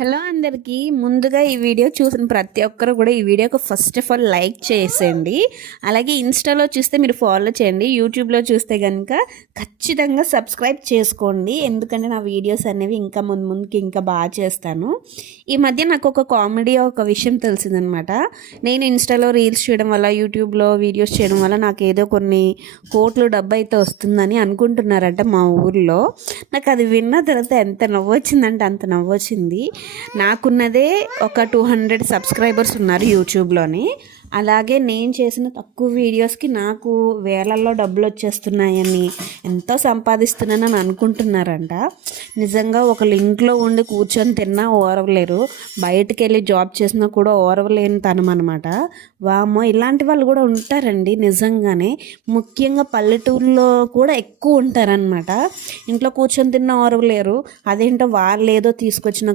Hello అందరికీ ముందుగా ఈ వీడియో చూసిన ప్రతి ఒక్కరు కూడా ఈ వీడియోకి ఫస్ట్ ఆఫ్ ఆల్ లైక్ చేసేయండి. అలాగే ఇన్స్టాలో చూస్తే మీరు ఫాలో చేయండి. యూట్యూబ్లో చూస్తే కనుక ఖచ్చితంగా సబ్స్క్రైబ్ చేసుకోండి. ఎందుకంటే నా వీడియోస్ అనేవి ఇంకా ముందుకి ఇంకా బాగా చేస్తాను. ఈ మధ్య నాకు ఒక కామెడీ ఒక విషయం తెలిసిందనమాట. నేను ఇన్స్టాలో రీల్స్ చేయడం వల్ల, యూట్యూబ్లో వీడియోస్ చేయడం వల్ల నాకు ఏదో కొన్ని కోట్లు డబ్బు అయితే వస్తుందని అనుకుంటున్నారంట మా ఊర్లో. నాకు అది విన్న తర్వాత ఎంత నవ్వు వచ్చిందంటే అంత నవ్వు వచ్చింది. నాకున్నదే ఒక 200 సబ్స్క్రైబర్స్ ఉన్నారు యూట్యూబ్లోని. అలాగే నేను చేసిన తక్కువ వీడియోస్కి నాకు వేలల్లో డబ్బులు వచ్చేస్తున్నాయని, ఎంతో సంపాదిస్తున్నానని అనుకుంటున్నారంట. నిజంగా ఒక లింక్లో ఉండి కూర్చొని తిన్నా ఓరవలేరు, బయటికి వెళ్ళి జాబ్ చేసినా కూడా ఓరవలేని తనం అనమాట. వామ్మో, ఇలాంటి వాళ్ళు కూడా ఉంటారండి నిజంగానే. ముఖ్యంగా పల్లెటూరులో కూడా ఎక్కువ ఉంటారనమాట. ఇంట్లో కూర్చొని తిన్నా ఓరవలేరు, అదేంటో వాళ్ళు ఏదో తీసుకొచ్చిన